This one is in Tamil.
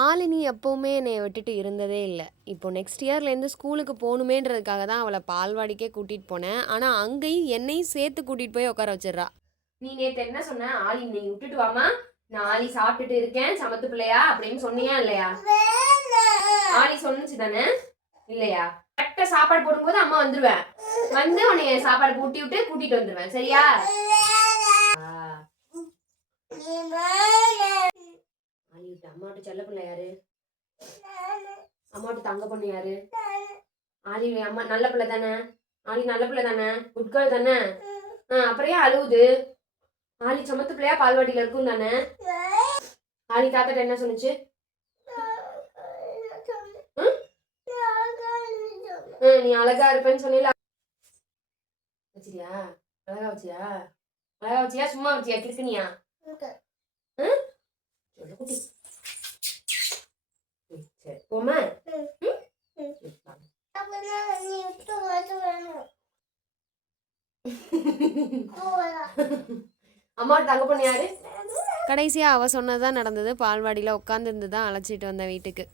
ஆலினி எப்பவுமே என்னைய விட்டுட்டு இருந்ததே இல்ல. இப்போ நெக்ஸ்ட் இயர்லேருந்து ஸ்கூலுக்கு போணுமேன்றதுக்காக தான் அவள பால்வாடிக்கே கூட்டிட்டு போனேன். ஆனா அங்கேயும் என்னையும் சேர்த்து கூட்டிட்டு போய் உட்கார வச்சிடுறா. நீ நேத்து என்ன சொன்ன? ஆலி நீ விட்டுட்டு வாமா, நான் ஆலி சாப்பிட்டுட்டு இருக்கேன் சமத்து பிள்ளையா அப்படின்னு சொன்னியா இல்லையா? ஆலி சொன்னுச்சு தானே இல்லையா? கரெக்டா சாப்பாடு போடும்போது அம்மா வந்துருவேன், வந்து உன்னைய சாப்பாடு ஊட்டி விட்டு கூட்டிட்டு வந்துருவேன் சரியா? ஆலி விட்டு அம்மாட்ட செல்ல பிள்ளை யாரு? அம்மாட்ட தங்க பொண்ணு யாரு? ஆலி அம்மா நல்ல பிள்ளை தானே? ஆலி நல்ல பிள்ளை தானே? குட் கேர்ள் தானே? அப்புறம் ஏன் அழுவுது? ஆலி சமத்து பிள்ளையா பால்வாடியில இருக்கும் தானே? ஆலி தாத்தாட்ட என்ன சொன்னுச்சு? நீ அழகா இருப்பேன்னு சொன்னீல வச்சியா? அழகா வச்சியா? அழகா வச்சியா சும்மா வச்சியா கிறுக்குனியா? சரி போமா. அம்மா தங்க பொண்ணு யாரு? கடைசியா அவ சொன்னதுதான் நடந்தது. பால்வாடியில உட்காந்துருந்து தான் அழைச்சிட்டு வந்தேன் வீட்டுக்கு.